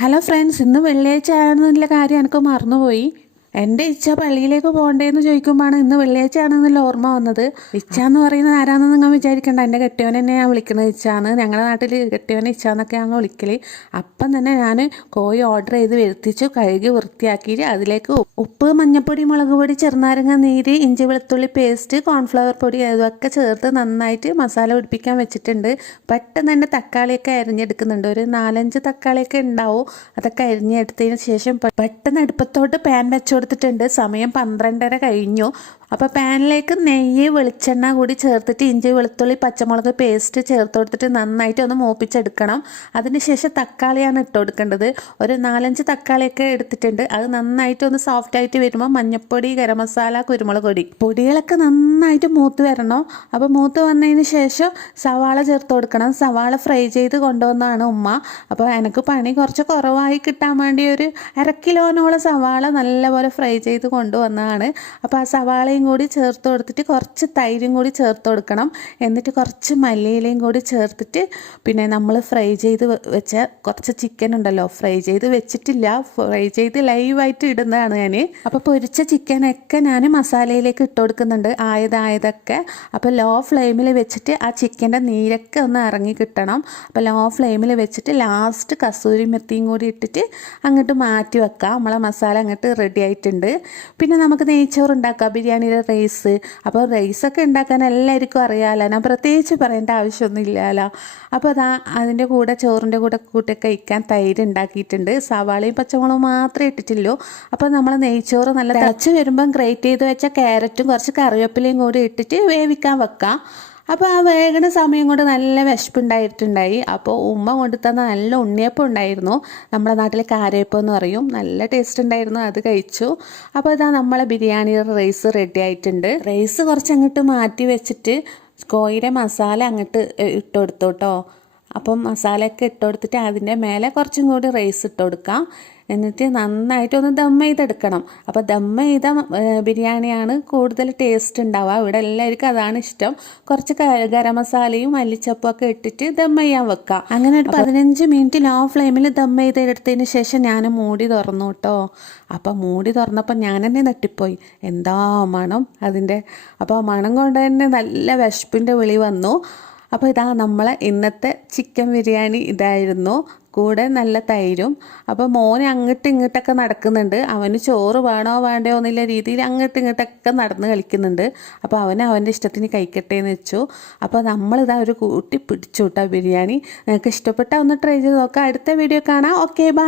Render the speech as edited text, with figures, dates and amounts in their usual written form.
Hello friends, ഇന്ന് വെള്ളിയാഴ്ച ആണെന്നുള്ള കാര്യം എനിക്ക് മറന്നുപോയി. എൻ്റെ ഇച്ഛ പള്ളിയിലേക്ക് പോകണ്ടേന്ന് ചോദിക്കുമ്പോഴാണ് ഇന്ന് വെള്ളിയാഴ്ച ആണെന്നുള്ള ഓർമ്മ വന്നത്. ഇച്ഛ എന്ന് പറയുന്നത് ആരാണെന്ന് നിങ്ങൾ വിചാരിക്കേണ്ട, എൻ്റെ കെട്ടിയവൻ തന്നെ ഞാൻ വിളിക്കുന്നത് ഇച്ഛാന്ന്. ഞങ്ങളുടെ നാട്ടിൽ കെട്ടിയവനെ ഇച്ഛാന്നൊക്കെയാണ് വിളിക്കൽ. അപ്പം തന്നെ ഞാൻ കോഴി ഓർഡർ ചെയ്ത് വരുത്തിച്ചു, കഴുകി വൃത്തിയാക്കിയിട്ട് അതിലേക്ക് ഉപ്പ്, മഞ്ഞൾപ്പൊടി, മുളക് പൊടി, ചെറുനാരങ്ങ നീര്, ഇഞ്ചി വെളുത്തുള്ളി പേസ്റ്റ്, കോൺഫ്ലവർ പൊടി ഇതൊക്കെ ചേർത്ത് നന്നായിട്ട് മസാല പിടിപ്പിക്കാൻ വെച്ചിട്ടുണ്ട്. പെട്ടെന്ന് തന്നെ തക്കാളിയൊക്കെ അരിഞ്ഞെടുക്കുന്നുണ്ട്. ഒരു 4-5 തക്കാളിയൊക്കെ ഉണ്ടാവും. അതൊക്കെ അരിഞ്ഞെടുത്തതിന് ശേഷം പെട്ടെന്ന് അടുപ്പത്തോട്ട് പാൻ വെച്ചു കൊടുത്തിട്ടുണ്ട്. സമയം 12:30 കഴിഞ്ഞു. അപ്പോൾ പാനിലേക്ക് നെയ്യ്, വെളിച്ചെണ്ണ കൂടി ചേർത്തിട്ട് ഇഞ്ചി വെളുത്തുള്ളി പച്ചമുളക് പേസ്റ്റ് ചേർത്ത് കൊടുത്തിട്ട് നന്നായിട്ട് ഒന്ന് മൂപ്പിച്ചെടുക്കണം. അതിനുശേഷം തക്കാളിയാണ് ഇട്ട് കൊടുക്കേണ്ടത്. ഒരു 4-5 തക്കാളിയൊക്കെ എടുത്തിട്ടുണ്ട്. അത് നന്നായിട്ട് ഒന്ന് സോഫ്റ്റ് ആയിട്ട് വരുമ്പോൾ മഞ്ഞൾപ്പൊടി, ഗരം മസാല, കുരുമുളക് പൊടി പൊടികളൊക്കെ നന്നായിട്ട് മൂത്ത് വരണം. അപ്പോൾ മൂത്ത് വന്നതിന് ശേഷം സവാള ചേർത്ത് കൊടുക്കണം. സവാള ഫ്രൈ ചെയ്ത് കൊണ്ടുവന്നതാണ് ഉമ്മ. അപ്പോൾ എനിക്ക് പണി കുറച്ച് കുറവായി കിട്ടാൻ വേണ്ടി ഒരു 1/2 കിലോനോളം സവാള നല്ലപോലെ ഫ്രൈ ചെയ്ത് കൊണ്ടുവന്നതാണ്. അപ്പോൾ ആ സവാള കൂടി ചേർത്ത് കൊടുത്തിട്ട് കുറച്ച് തൈരും കൂടി ചേർത്ത് കൊടുക്കണം. എന്നിട്ട് കുറച്ച് മല്ലിയിലയും കൂടി ചേർത്തിട്ട് പിന്നെ നമ്മൾ ഫ്രൈ ചെയ്ത് വെച്ച കുറച്ച് ചിക്കൻ ഉണ്ടല്ലോ, ഫ്രൈ ചെയ്ത് വെച്ചിട്ടില്ല, ഫ്രൈ ചെയ്ത് ലൈവായിട്ട് ഇടുന്നതാണ് ഞാൻ. അപ്പോൾ പൊരിച്ച ചിക്കനൊക്കെ ഞാൻ മസാലയിലേക്ക് ഇട്ട് കൊടുക്കുന്നുണ്ട്, ആയതൊക്കെ. അപ്പോൾ ലോ ഫ്ലെയിമിൽ വെച്ചിട്ട് ആ ചിക്കൻ്റെ നീരൊക്കെ ഒന്ന് ഇറങ്ങി കിട്ടണം. അപ്പോൾ ലോ ഫ്ലെയിമിൽ വെച്ചിട്ട് ലാസ്റ്റ് കസൂരി മെത്തിയും കൂടി ഇട്ടിട്ട് അങ്ങോട്ട് മാറ്റി വെക്കാം. നമ്മളെ മസാല അങ്ങോട്ട് റെഡി ആയിട്ടുണ്ട്. പിന്നെ നമുക്ക് നെയ്ച്ചോറ് ഉണ്ടാക്കാം, ബിരിയാണിയുടെ റൈസ്. അപ്പോൾ റൈസൊക്കെ ഉണ്ടാക്കാൻ എല്ലാവർക്കും അറിയാമല്ലോ, ഞാൻ പ്രത്യേകിച്ച് പറയേണ്ട ആവശ്യമൊന്നും ഇല്ലല്ലോ. അപ്പോൾ അതിൻ്റെ കൂടെ ചോറിൻ്റെ കൂടെ കൂട്ടി കഴിക്കാൻ തൈര് ഉണ്ടാക്കിയിട്ടുണ്ട്. സവാളയും പച്ചമുളകും മാത്രമേ ഇട്ടിട്ടുള്ളൂ. അപ്പോൾ നമ്മൾ നെയ്ച്ചോറ് നല്ല തിളച്ച് വരുമ്പം ഗ്രേറ്റ് ചെയ്ത് വെച്ച ക്യാരറ്റും കുറച്ച് കറിവേപ്പിലയും കൂടി ഇട്ടിട്ട് വേവിക്കാൻ വെക്കാം. അപ്പോൾ ആ വേഗണ സമയം കൊണ്ട് നല്ല വിശപ്പുണ്ടായിട്ടുണ്ടായി. അപ്പോൾ ഉമ്മ കൊണ്ടു തന്ന നല്ല ഉണ്ണിയപ്പം ഉണ്ടായിരുന്നു. നമ്മുടെ നാട്ടിൽ കാരയപ്പം എന്ന് പറയും. നല്ല ടേസ്റ്റ് ഉണ്ടായിരുന്നു, അത് കഴിച്ചു. അപ്പോൾ ഇതാ നമ്മളെ ബിരിയാണിയുടെ റൈസ് റെഡി ആയിട്ടുണ്ട്. റൈസ് കുറച്ച് അങ്ങോട്ട് മാറ്റി വെച്ചിട്ട് കോഴിയുടെ മസാല അങ്ങോട്ട് ഇട്ട് കൊടുത്തു കേട്ടോ. അപ്പം മസാലയൊക്കെ ഇട്ട് കൊടുത്തിട്ട് അതിൻ്റെ മേലെ കുറച്ചും കൂടി റൈസ് ഇട്ട് കൊടുക്കാം. എന്നിട്ട് നന്നായിട്ടൊന്ന് ദം ചെയ്തെടുക്കണം. അപ്പോൾ ദം ചെയ്ത ബിരിയാണിയാണ് കൂടുതൽ ടേസ്റ്റ് ഉണ്ടാവുക. ഇവിടെ എല്ലാവർക്കും അതാണ് ഇഷ്ടം. കുറച്ച് ഗരം മസാലയും മല്ലിച്ചപ്പും ഒക്കെ ഇട്ടിട്ട് ദം ചെയ്യാൻ വെക്കാം. അങ്ങനെ ഒരു 15 മിനിറ്റ് ലോ ഫ്ലെയിമിൽ ദം ചെയ്തെടുത്തതിന് ശേഷം ഞാൻ മൂടി തുറന്നു കേട്ടോ. അപ്പോൾ മൂടി തുറന്നപ്പോൾ ഞാൻ തന്നെ തട്ടിപ്പോയി, എന്താ മണം അതിൻ്റെ. അപ്പോൾ മണം കൊണ്ട് തന്നെ നല്ല വിശപ്പിൻ്റെ വിളി വന്നു. അപ്പോൾ ഇതാ നമ്മളെ ഇന്നത്തെ ചിക്കൻ ബിരിയാണി ഇതായിരുന്നു, കൂടെ നല്ല തൈരും. അപ്പോൾ മോന് അങ്ങോട്ടും ഇങ്ങോട്ടൊക്കെ നടക്കുന്നുണ്ട്. അവന് ചോറ് വേണോ വേണ്ടയോ എന്നുള്ള രീതിയിൽ അങ്ങോട്ടും ഇങ്ങോട്ടൊക്കെ നടന്ന് കളിക്കുന്നുണ്ട്. അപ്പോൾ അവൻ്റെ ഇഷ്ടത്തിന് കഴിക്കട്ടെ എന്ന് വെച്ചു. അപ്പോൾ നമ്മളിതാ ഒരു കൂട്ടി പിടിച്ചു കേട്ടോ ബിരിയാണി. നിങ്ങൾക്ക് ഇഷ്ടപ്പെട്ടാൽ ഒന്ന് ട്രൈ ചെയ്ത് നോക്കാം. അടുത്ത വീഡിയോ കാണാം. Okay, by.